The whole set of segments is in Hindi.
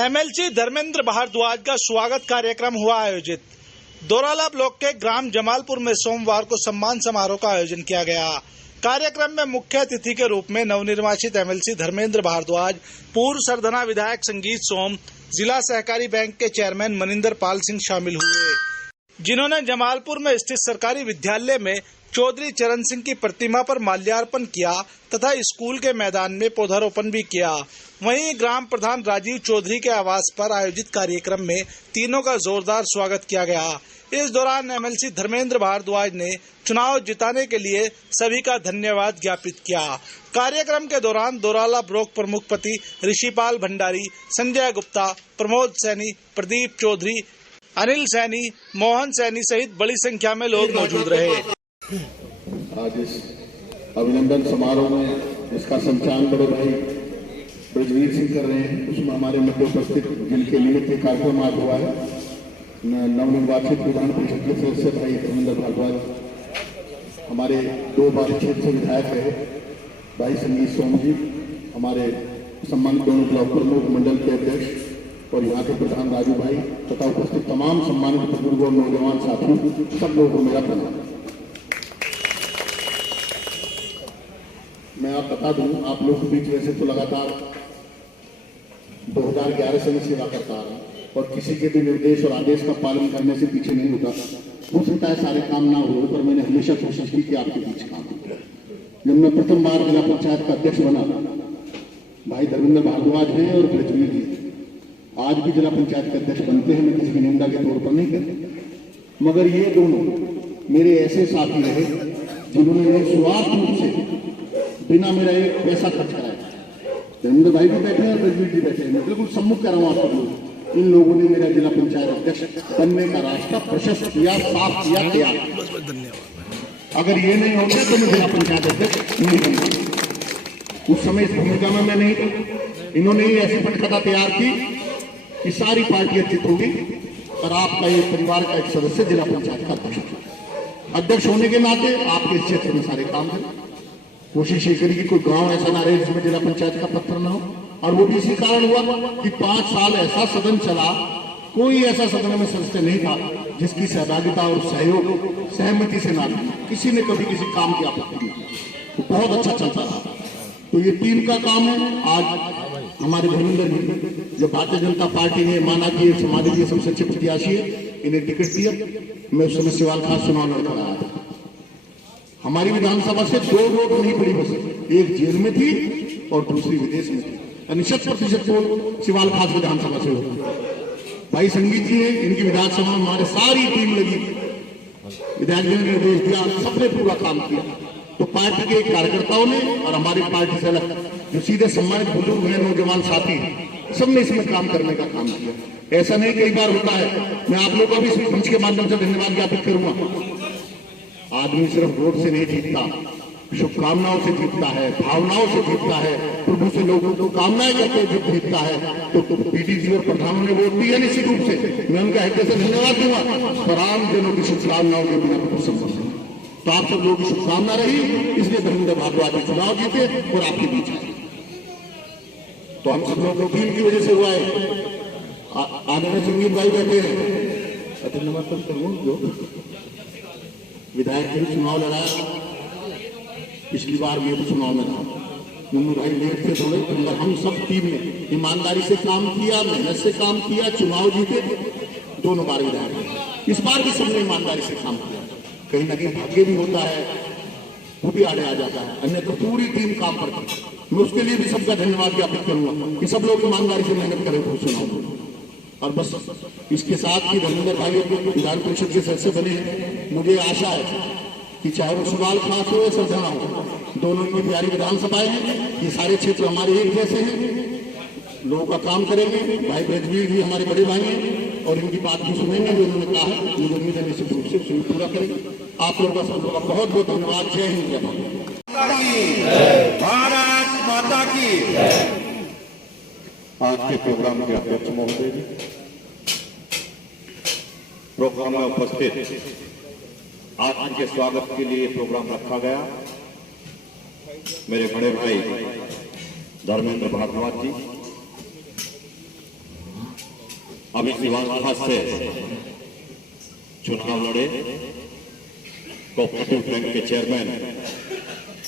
एमएलसी धर्मेंद्र भारद्वाज का स्वागत कार्यक्रम हुआ आयोजित। दोराला ब्लॉक के ग्राम जमालपुर में सोमवार को सम्मान समारोह का आयोजन किया गया। कार्यक्रम में मुख्य अतिथि के रूप में नवनिर्वाचित एमएलसी धर्मेंद्र भारद्वाज, पूर्व सरधना विधायक संगीत सोम, जिला सहकारी बैंक के चेयरमैन मनिंदर पाल सिंह शामिल हुए, जिन्होंने जमालपुर में स्थित सरकारी विद्यालय में चौधरी चरण सिंह की प्रतिमा पर माल्यार्पण किया तथा स्कूल के मैदान में पौधारोपण भी किया। वहीं ग्राम प्रधान राजीव चौधरी के आवास पर आयोजित कार्यक्रम में तीनों का जोरदार स्वागत किया गया। इस दौरान एमएलसी धर्मेंद्र भारद्वाज ने चुनाव जिताने के लिए सभी का धन्यवाद ज्ञापित किया। कार्यक्रम के दौरान दोराला ब्लॉक प्रमुख पति ऋषिपाल भंडारी, संजय गुप्ता, प्रमोद सैनी, प्रदीप चौधरी, अनिल सैनी, मोहन सैनी सहित बड़ी संख्या में लोग मौजूद रहे। आज इस अभिनंदन समारोह में इसका संचालन बड़े भाई ब्रजवीर सिंह कर रहे हैं, उसमें हमारे मध्य उपस्थित जिनके निमित्त कार्यक्रम आज हुआ है, नवनिर्वाचित विधान परिषद के सदस्य भाई धर्मेंद्र भारद्वाज, हमारे 2 बार क्षेत्र से विधायक रहे भाई संगीत सोम जी, हमारे सम्मानित दोनों ब्लॉक प्रमुख मंडल के अध्यक्ष और यहाँ के प्रधान राजू भाई तथा उपस्थित तमाम सम्मानित बुजुर्ग और नौजवान साथी, सब लोगों को मेरा प्रणाम। मैं आप बता दूं, आप लोगों के बीच वैसे तो लगातार 2011 से मैं सेवा करता आ रहा हूं और किसी के भी निर्देश और आदेश का पालन करने से पीछे नहीं होता। हो सकता है सारे काम ना हो, पर मैंने हमेशा कोशिश की कि आपके बीच काम हो। जब मैं प्रथम बार जिला पंचायत का अध्यक्ष बना, भाई धर्मेंद्र भारद्वाज हैं और ब्रजवीर जी आज भी जिला पंचायत के अध्यक्ष बनते हैं। मैं किसी की निंदा के तौर पर नहीं करता, मगर ये दोनों मेरे ऐसे साथी रहे जिन्होंने स्वार्थ रूप से बिना मेरा एक पैसा खर्च कराया। धर्मेंद्र भाई भी बैठे हैं, ब्रजवीर जी बैठे हैं, मैं बिल्कुल सम्मुख कर रहा हूँ आप लोग। इन लोगों ने मेरा जिला पंचायत अध्यक्ष बनने का रास्ता प्रशस्त किया, साफ किया, तैयार। अगर ये नहीं होता तो मैं जिला पंचायत अध्यक्ष नहीं बनता। उस समय इस भूमिका में मैं नहीं था। इन्होंने ही ऐसी पटकथा तैयार की कि सारी पार्टियां चित होगी और आपका ये परिवार का एक सदस्य जिला पंचायत का अध्यक्ष होने के नाते आपके क्षेत्र में सारे काम करें। कोशिश ये करी कि कोई गांव ऐसा ना रहे जिसमें जिला पंचायत का पत्र ना हो, और वो भी इसी कारण हुआ कि 5 साल ऐसा सदन चला, कोई ऐसा सदन में सदस्य नहीं था जिसकी सहभागिता और सहयोग सहमति से ना थी। किसी ने कभी किसी काम की आपत्ति नहीं, तो बहुत अच्छा चलता रहा। तो ये टीम का काम है। आज हमारे धर्मेंद्र जी, जब भारतीय जनता पार्टी ने माना कि समाज के सबसे अच्छे प्रत्याशी है, इन्हें टिकट दिया, मैं उस समय सवाल खास चुनाव लड़कर आया था। हमारी विधानसभा से 2 वोट नहीं पड़ी, बस एक जेल में थी और दूसरी विदेश में थी। 99% वोट सिवाल खास विधानसभा से होती। भाई संगीत जी हैं, इनकी विधानसभा में हमारे सारी टीम लगी, विधायक जी ने निर्देश दिया, सबने पूरा काम किया। तो पार्टी के कार्यकर्ताओं ने और हमारी पार्टी से अलग जो सीधे सम्मानित बुजुर्ग हैं, नौजवान साथी, सबने इसमें काम करने का काम किया। ऐसा नहीं कई बार होता है। मैं आप लोगों का भी इस मंच के माध्यम से धन्यवाद ज्ञापित करूंगा। आदमी सिर्फ वोट से नहीं जीतता, शुभकामनाओं से जीतता है, भावनाओं से जीतता है, प्रभु से लोगों को कामनाएं करके जब जीतता है। तो पीडी जी और प्रधानों ने वोट दिया निश्चित रूप से, मैं उनका हृदय से धन्यवाद दूंगा। पर आम जनों की शुभकामनाओं के बिना कुछ संभव नहीं। तो आप सब लोगों की शुभकामना रही, इसलिए धर्मेंद्र भारद्वाज चुनाव जीते और आपके बीच आए। तो हम सब लोग टीम की वजह से हुआ है। आदरणीय संगीत भाई बैठे हैं, धन्यवाद करूँ जो विधायक के चुनाव लड़ाया, पिछली बार मैं तो चुनाव में रहा। मुन्नू भाई लेट थे थोड़े, मगर हम सब टीम ने ईमानदारी से काम किया, मेहनत से काम किया, चुनाव जीते, दोनों बार विधायक। इस बार भी सबने ईमानदारी से काम किया। कहीं ना कहीं भाग्य भी होता है, वो भी आड़े आ जाता है, अन्य तो पूरी टीम काम करती है। मैं उसके लिए भी सबका धन्यवाद ज्ञापित करूंगा कि सब लोग ईमानदारी से मेहनत करें तो चुनाव। और बस इसके साथ ही धर्मेंद्र भाई विधान परिषद के सदस्य बने हैं। मुझे आशा है कि चाहे वो सुगाल खास हो या सरधना हो, दोनों की प्यारी विधानसभाएं हैं। ये सारे क्षेत्र हमारे एक जैसे हैं, लोगों का काम करेंगे। भाई ब्रजवीर जी हमारे बड़े भाई हैं और इनकी बात भी सुनेंगे जो उन्होंने कहा है। मुझे उम्मीद है निश्चित रूप से उसे पूरा करेंगे। आप लोगों का सब लोगों का बहुत बहुत धन्यवाद। जय हिंद, जय भारत माता की। आज के प्रोग्राम के अध्यक्ष महोदय जी, प्रोग्राम में उपस्थित आज के स्वागत के लिए प्रोग्राम रखा गया मेरे बड़े भाई धर्मेंद्र भारद्वाज जी, अभी शिवानंद से चुनाव लड़े कोऑपरेटिव बैंक के चेयरमैन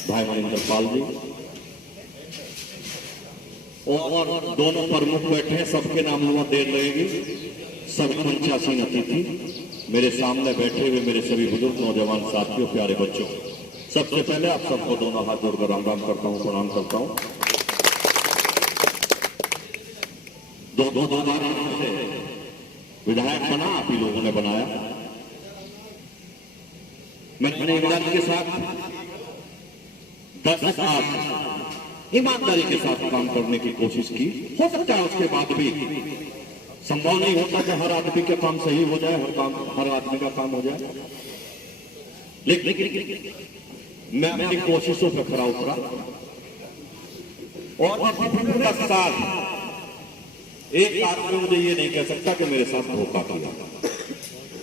भाई मनिंदर पाल जी और दोनों प्रमुख बैठे हैं, सबके नाम लुआ देर रहेगी। सभी 85 अतिथि मेरे सामने बैठे हुए मेरे सभी बुजुर्ग नौजवान साथियों, प्यारे बच्चों, सबसे पहले आप सबको दोनों हाथ जोड़कर राम राम करता हूं, प्रणाम करता हूं। दो बार से विधायक बना, आप ही लोगों ने बनाया। मैंने ईमानदारी के साथ 10 साल ईमानदारी के साथ काम करने की कोशिश की। हो सकता है उसके बाद भी संभव नहीं होता कि हर आदमी का काम सही हो जाए, हर आदमी का काम हो जाए, लेकिन मैं अपनी कोशिशों पर खरा उतरा और 10 साल एक आदमी मुझे ये नहीं कह सकता कि मेरे साथ धोखा किया।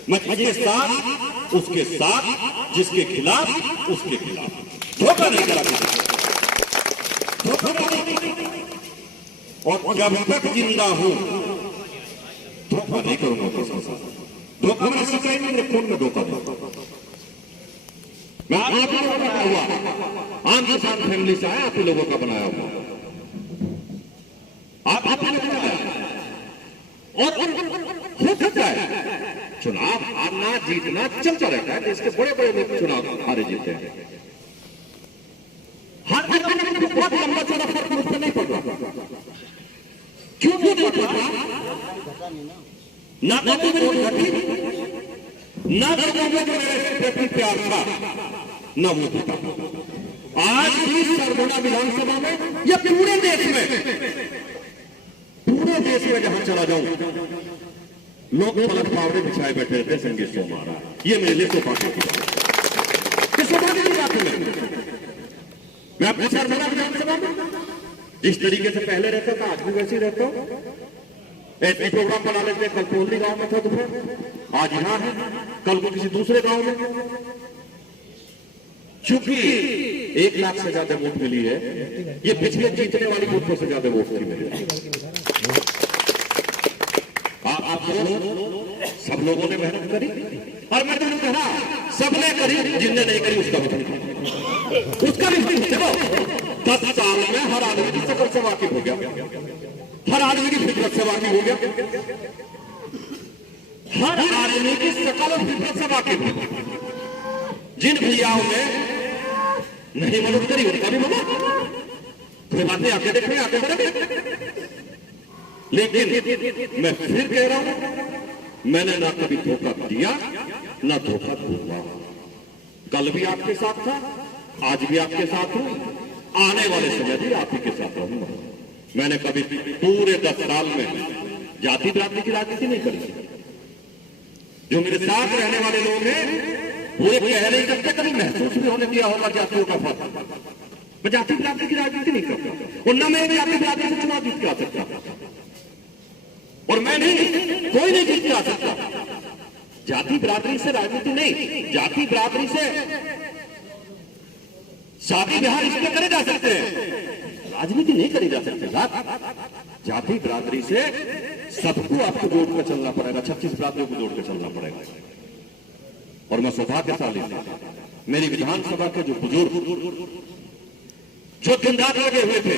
मैं जिसके साथ उसके साथ, जिसके खिलाफ उसके खिलाफ, धोखा नहीं करा किसी को। और जब तक जिंदा हूं धोखा नहीं करूंगा किसी के साथ। धोखा में सच्चाई में मेरे खून में धोखा दूंगा। मैं आप लोगों का बनाया हुआ आम किसान फैमिली से आया, आप ही लोगों का बनाया हुआ, आपने बनाया। और हो सकता है चुनाव हारना जीतना चलता रहता है, इसके बड़े बड़े लोग चुनाव हारे जीते हैं। हर बहुत लंबा चौड़ा फर्क मुझ पर नहीं पड़ रहा। क्यों नहीं पड़ रहा? ना तो मेरी वोट घटी, ना तो मेरे प्रति प्यार था, ना वो था। आज भी सरगुना विधानसभा में या पूरे देश में जहां चला जाऊं लोग पलट पावड़े बिछाए बैठे रहते, संगीत सो मारा, ये मेरे लिए सौभाग्य की बात है। मैं अपने सरगुना विधानसभा में जिस तरीके से पहले रहता था आज भी वैसे ही रहता हूं। ऐसे प्रोग्राम बना लेते, कल कोल्ली गांव में था दोपहर, आज यहां है, कल को किसी दूसरे गांव में। चूंकि 1 लाख से ज्यादा वोट मिली है, ये पिछले जीतने वाली वोटों से ज्यादा वोट की मिली है। आप सब लोगों ने मेहनत करी और मैं तुमने कहा सबने करी, जिनने नहीं करी उसका भी चलो 10 साल में हर आदमी की शकल से वाकिफ हो गया, हर आदमी की फितरत से वाकिफ हो गया, हर आदमी की शकल और फितरत से वाकिफ हो गया। जिन भैयाओं ने नहीं मदद करी उनका भी मदद, कोई बातें आगे देखें, आगे बढ़े। लेकिन मैं फिर कह रहा हूं, मैंने ना कभी धोखा दिया ना धोखा दूंगा। कल भी आपके साथ था, आज भी आपके साथ हूं, आने वाले समय भी आप ही के साथ रहूंगा। मैंने कभी पूरे 10 साल में जाति बिरादरी की राजनीति नहीं करी। जो मेरे साथ रहने वाले लोग हैं वो ये कह नहीं सकते, कभी महसूस भी होने दिया होगा जातियों का फर्क। मैं जाति बिरादरी की राजनीति नहीं करता और न मैं जाति बिरादरी से चुनाव जीत के आ सकता, और मैं नहीं, कोई नहीं जीत के आ सकता। जाति बिरादरी से राजनीति नहीं, जाति बिरादरी से शादी ब्याह रिश्ते करे जा सकते हैं, राजनीति नहीं करी जा सकती। जाति बिरादरी से सबको आपको जोड़कर चलना पड़ेगा, 36 बिरादरियों को जोड़कर चलना पड़ेगा। और मैं सौभाग्यशाली हूं, मेरी विधानसभा के जो बुजुर्ग जो दिन रात लगे हुए थे,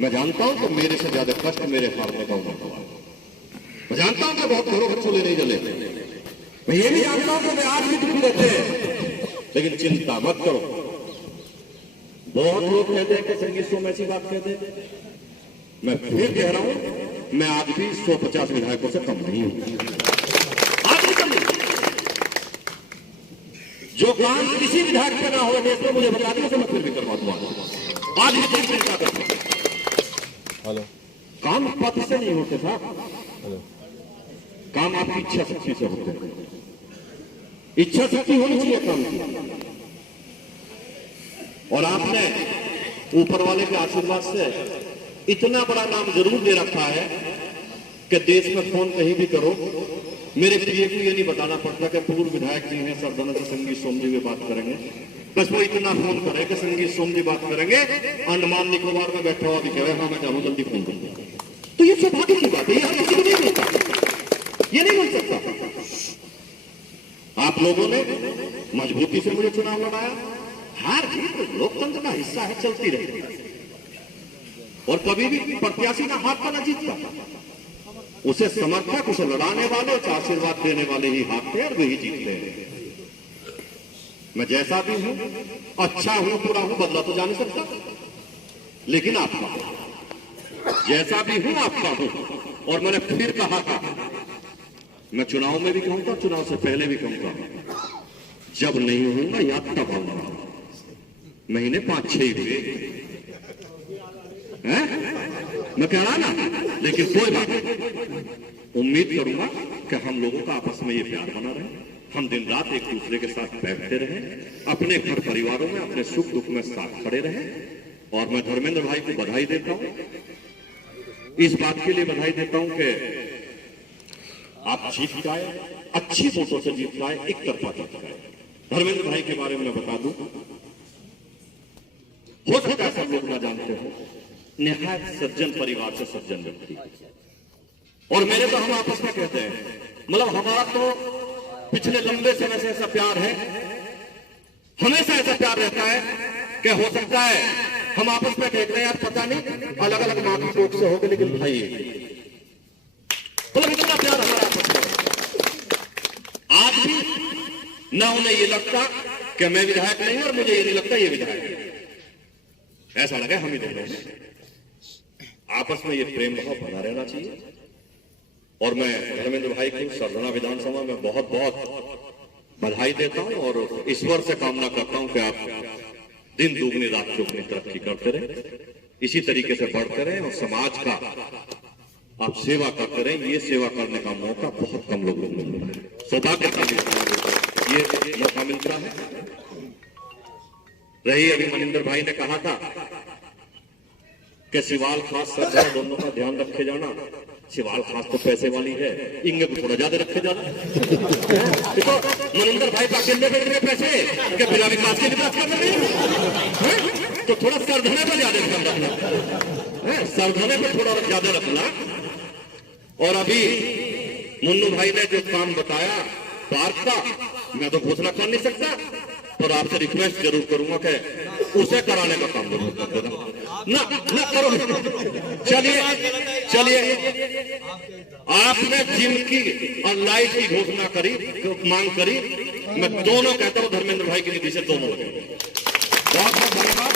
मैं जानता हूं कि मेरे से ज्यादा कष्ट मेरे हारने का उन्हें हुआ। मैं जानता हूं कि बहुत घरों बच्चों नहीं जले, मैं ये भी जानता हूं कि मैं आज भी दुखी रहते हैं, लेकिन चिंता मत करो। बहुत लोग कहते हैं कि संगीत सो में ऐसी बात कहते हैं, मैं फिर कह रहा हूं, मैं आज भी 150 विधायकों से कम नहीं हूं, आज भी कम नहीं। जो काम किसी विधायक पे ना हो देश में मुझे बता दिया, मैं फिर भी करवा दूंगा। आज भी चिंता करता हूं। हेलो, काम पद से नहीं होते था, काम आपकी इच्छा शक्ति से होते हैं। इच्छा शक्ति होनी चाहिए काम की, और आपने ऊपर वाले के आशीर्वाद से इतना बड़ा नाम जरूर दे रखा है कि देश में फोन कहीं भी करो, मेरे प्रिय को ये नहीं बताना पड़ता कि पूर्व विधायक जी हैं सरदाना से संगीत सोम जी में बात करेंगे, बस वो इतना फोन करे कि संगीत सोम जी बात करेंगे। अंडमान निकोबार में बैठा हुआ भी कह रहे हाँ मैं चाहूँ जल्दी फोन करूंगा। तो ये सौभाग्य की बात है, आप लोगों ने मजबूती से मुझे चुनाव लड़ाया। हार जीत लोकतंत्र का हिस्सा है, चलती रहेगी। और कभी भी प्रत्याशी ना हारता ना जीतता, उसे समर्थक, उसे लड़ाने वाले, उसे आशीर्वाद देने वाले ही हारते हैं और वही जीतते हैं। मैं जैसा भी हूं, अच्छा हूं, बुरा हूं, बदला तो जा नहीं सकता, लेकिन आपका जैसा भी हूं आपका हूं। और मैंने फिर कहा था, मैं चुनाव में भी कहूंगा, चुनाव से पहले भी कहूंगा, जब नहीं होऊंगा या तब आऊंगा। महीने 5-6 ही हुए हैं, मैं कह रहा ना, लेकिन कोई बात नहीं। उम्मीद करूंगा कि हम लोगों का आपस में ये प्यार बना रहे, हम दिन रात एक दूसरे के साथ बैठते रहे, अपने घर परिवारों में अपने सुख दुख में साथ खड़े रहे। और मैं धर्मेंद्र भाई को बधाई देता हूं, इस बात के लिए बधाई देता हूं कि आप जीत पाए, अच्छी वोटों से जीत पाए, एक तरफा जीत पाए। धर्मेंद्र भाई के बारे में मैं बता दूं, हो सकता है सब लोग ना जानते हो, निहायत सज्जन परिवार से सज्जन व्यक्ति। और मेरे तो हम आपस में कहते हैं, मतलब हमारा तो पिछले लंबे समय से ऐसा प्यार है, हमेशा ऐसा प्यार रहता है कि हो सकता है हम आपस में कहते हैं यार पता नहीं अलग अलग मां की कोख से हो गए, लेकिन भाई मतलब इतना प्यार हमारा आपस में। आज भी ना उन्हें ये लगता कि मैं विधायक नहीं हूं और मुझे ये नहीं लगता ये विधायक है, ऐसा लगा हम ही दोनों आपस में ये प्रेम भाव बना रहना चाहिए। और मैं धर्मेंद्र भाई को सरधना विधानसभा में बहुत बहुत बधाई देता हूं और ईश्वर से कामना करता हूं कि आप दिन दुगनी रात चौगुनी तरक्की करते रहे, इसी तरीके से बढ़ते रहे और समाज का आप सेवा करते रहे। ये सेवा करने का मौका बहुत कम लोगों को मिलता है, सौभाग्य का ये मौका मिलता है। रही अभी मनिंदर भाई ने कहा था कि शिवाल खास सरधना दोनों का ध्यान रखे जाना। शिवाल खास तो पैसे वाली है, इंगे को थोड़ा ज्यादा रखे जाना। तो मनिंदर भाई का अकेले में इतने पैसे कि बिना विकास के विकास कर रहे हैं, तो थोड़ा सरधने पर ज्यादा ध्यान रखना, सरधने पर थोड़ा ज्यादा रखना। और अभी मुन्नू भाई ने जो काम बताया पार्क का, मैं तो घोषणा कर नहीं सकता, पर आपसे रिक्वेस्ट जरूर करूंगा कि उसे कराने का काम जरूर कर देना। ना करो, चलिए आपने जिम की और लाइट की घोषणा करी, जो मांग करी, मैं दोनों कहता हूं धर्मेंद्र भाई की निधि से दोनों लगे। बहुत बहुत धन्यवाद।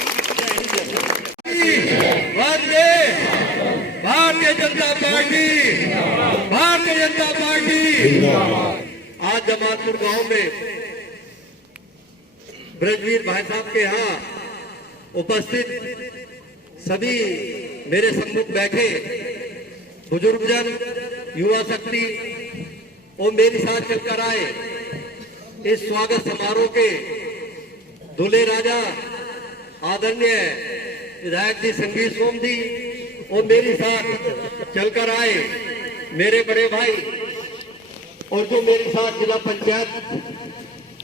Bharatiya Janata party, Bharatiya Janata party. आज जमालपुर गांव में ब्रजवीर भाई साहब के यहाँ उपस्थित सभी मेरे सम्मुख बैठे बुजुर्गजन, युवा शक्ति और मेरे साथ चलकर आए इस स्वागत समारोह के दूल्हे राजा आदरणीय विधायक जी संगीत सोम जी और मेरे साथ चलकर आए मेरे बड़े भाई और जो मेरे साथ जिला पंचायत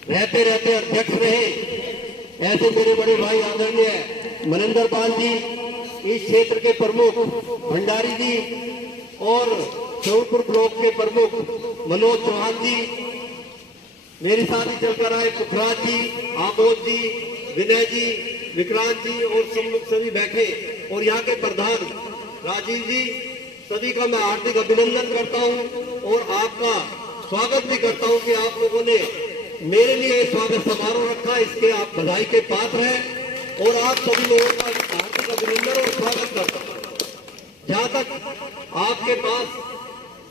रहते रहते अध्यक्ष रहे, ऐसे मेरे बड़े भाई आदरणीय मनिंदर पाल जी, इस क्षेत्र के प्रमुख भंडारी जी और चौरपुर ब्लॉक के प्रमुख मनोज चौहान जी, मेरे साथ ही चलकर आए पुखराज जी, आमोद जी, विनय जी, विक्रांत जी और सभी बैठे और यहाँ के प्रधान राजीव जी, सभी का मैं हार्दिक अभिनंदन करता हूँ और आपका स्वागत भी करता हूँ कि आप लोगों ने मेरे लिए स्वागत समारोह रखा, इसके आप बधाई के पात्र हैं और आप सभी लोगों का हार्दिक अभिनंदन और स्वागत करता हूँ। जहाँ तक आपके पास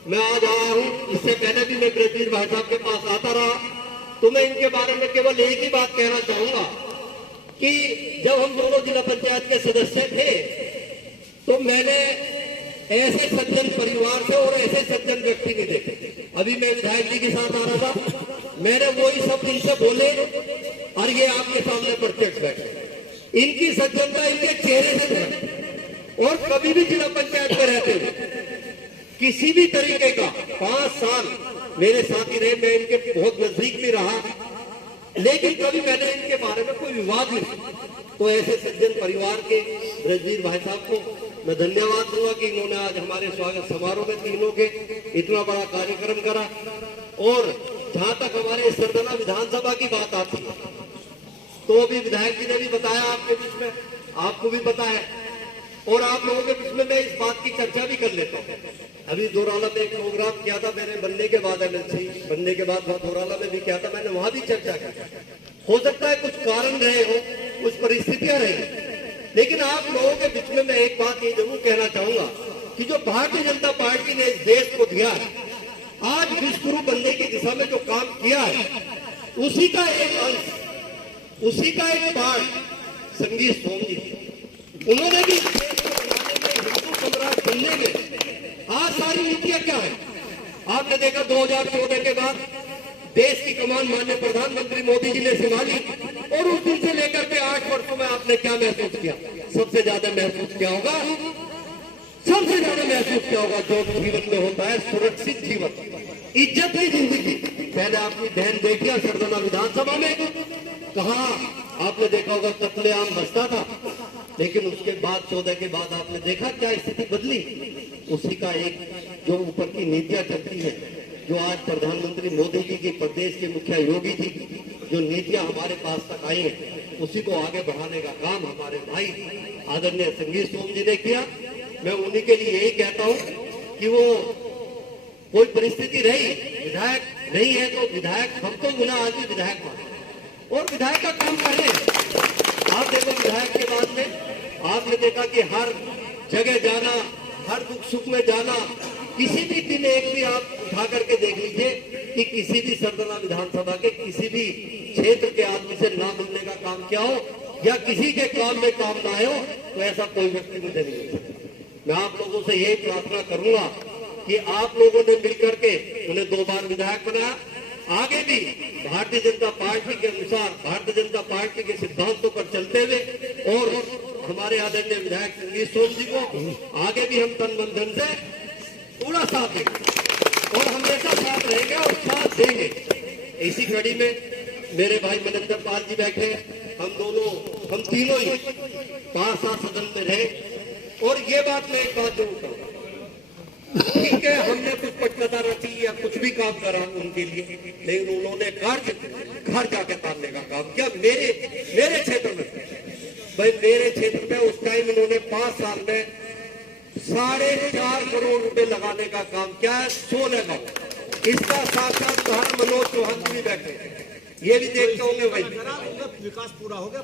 मैं आज आया हूँ, इससे पहले भी मैं ब्रजवीर भाई साहब के पास आता रहा, तो मैं इनके बारे में केवल एक ही बात कहना चाहूंगा कि जब हम दोनों जिला पंचायत के सदस्य थे तो मैंने ऐसे सज्जन परिवार से और ऐसे सज्जन व्यक्ति नहीं देखे। अभी मैं विधायक जी के साथ आ रहा था, मैंने वही शब्द इनसे बोले और ये आपके सामने प्रत्यक्ष बैठे। इनकी सज्जनता इनके चेहरे से है और कभी भी जिला पंचायत में रहते हुए किसी भी तरीके का 5 साल मेरे साथी रहे, मैं इनके बहुत नजदीक भी रहा, लेकिन कभी मैंने इनके बारे में कोई विवाद नहीं। तो ऐसे सज्जन परिवार के ब्रजवीर भाई साहब को मैं धन्यवाद दूंगा कि इन्होंने आज हमारे स्वागत समारोह में तीनों के इतना बड़ा कार्यक्रम करा और जहां तक हमारे सरदना विधानसभा की बात आती है, तो अभी विधायक जी ने भी बताया आपके बीच में, आपको भी पता है, और आप लोगों के बीच में मैं इस बात की चर्चा भी कर लेता हूँ। अभी दोराला में एक प्रोग्राम किया था मेरे बनने के बाद, एमएलसी बनने के बाद दोराला में भी किया था, मैंने वहां भी चर्चा की। हो सकता है कुछ कारण रहे हो, कुछ परिस्थितियां रही, लेकिन आप लोगों के बीच में मैं एक बात ये जरूर कहना चाहूंगा कि जो भारतीय जनता पार्टी ने इस देश को दिया है, आज विश्व गुरु बनने की दिशा में जो काम किया है, उसी का एक अंश, उसी का एक पार्ट संगीत सोम जी, उन्होंने भी देश को बनाने में, हिंदू सम्राट बनने में आज सारी नीतियां क्या है। आपने देखा 2014 के बाद देश की कमान माननीय प्रधानमंत्री मोदी जी ने संभाली, और उस दिन से लेकर के 8 वर्षों में आपने क्या महसूस किया? सबसे ज्यादा महसूस क्या होगा? सबसे ज्यादा महसूस क्या होगा? जो जीवन में होता है सुरक्षित जीवन, इज्जत की जिंदगी। पहले आपकी बहन बेटियां सरदना विधानसभा में, कहा आपने देखा होगा कत्लेआम बसता था, लेकिन उसके बाद 14 के बाद आपने देखा क्या स्थिति बदली। उसी का एक जो ऊपर की नीतियां चलती है, जो आज प्रधानमंत्री मोदी जी की, प्रदेश के मुखिया योगी जी की जो नीतियां हमारे पास तक आई है, उसी को आगे बढ़ाने का काम हमारे भाई आदरणीय संगीत सोम जी ने किया। मैं उन्हीं के लिए यही कहता हूं कि वो कोई परिस्थिति रही, विधायक नहीं है तो विधायक, हम तो गुना आज भी विधायक माने और विधायक का काम कर रहे हैं। आप देखो विधायक के बाद में आपने देखा कि हर जगह जाना, हर दुख सुख में जाना, किसी भी दिन एक भी आप उठा करके देख लीजिए कि किसी भी सरदना विधानसभा के किसी भी क्षेत्र के आदमी से ना मिलने का काम क्या हो, या किसी के काम में काम ना हो, तो ऐसा कोई व्यक्ति मुझे नहीं मिल सकता। मैं आप लोगों से यही प्रार्थना करूंगा कि आप लोगों ने मिलकर के उन्हें 2 बार विधायक बनाया, आगे भी भारतीय जनता पार्टी के अनुसार, भारतीय जनता पार्टी के सिद्धांतों पर चलते हुए, और हमारे आदरणीय विधायक संगीत सोम जी को आगे भी हम तन मन धन से पूरा साथ देंगे और हमेशा साथ रहेंगे और साथ देंगे। इसी कड़ी में मेरे भाई मनिंदर पाल जी बैठे, हम तीनों ही 5 साल सदन में रहे, और ये बात मैं एक बात जरूर कहूँगा, ठीक है हमने कुछ पटकथा रची या कुछ भी काम करा उनके लिए, लेकिन उन्होंने घर जाके तारने का काम किया मेरे क्षेत्र में। भाई मेरे क्षेत्र में उस टाइम इन्होंने 5 साल में 4.5 करोड़ रुपए लगाने का काम किया है 16 गाँव। इसका साक्षात्कार मनोज चौहान जी भी बैठे, ये भी देखते होंगे भाई, विकास पूरा हो गया।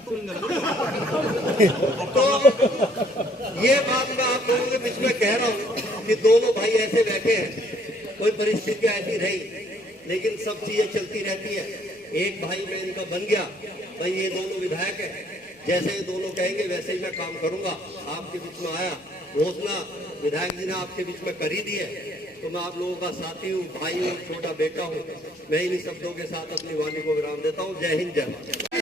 तो ये बात मैं आप लोगों के बीच में कह रहा हूँ कि दोनों भाई ऐसे बैठे हैं, कोई परिस्थिति ऐसी रही, लेकिन सब चीजें चलती रहती है। एक भाई मैं इनका बन गया, भाई ये दोनों विधायक है, जैसे ये दोनों कहेंगे वैसे ही मैं काम करूंगा। आपके बीच में आया, घोषणा विधायक जी ने आपके बीच में कर ही दी है, तो मैं आप लोगों का साथी हूँ, भाई हूँ, छोटा बेटा हूँ। मैं इन शब्दों के साथ अपनी वाणी को विराम देता हूँ। जय हिंद, जय भारत।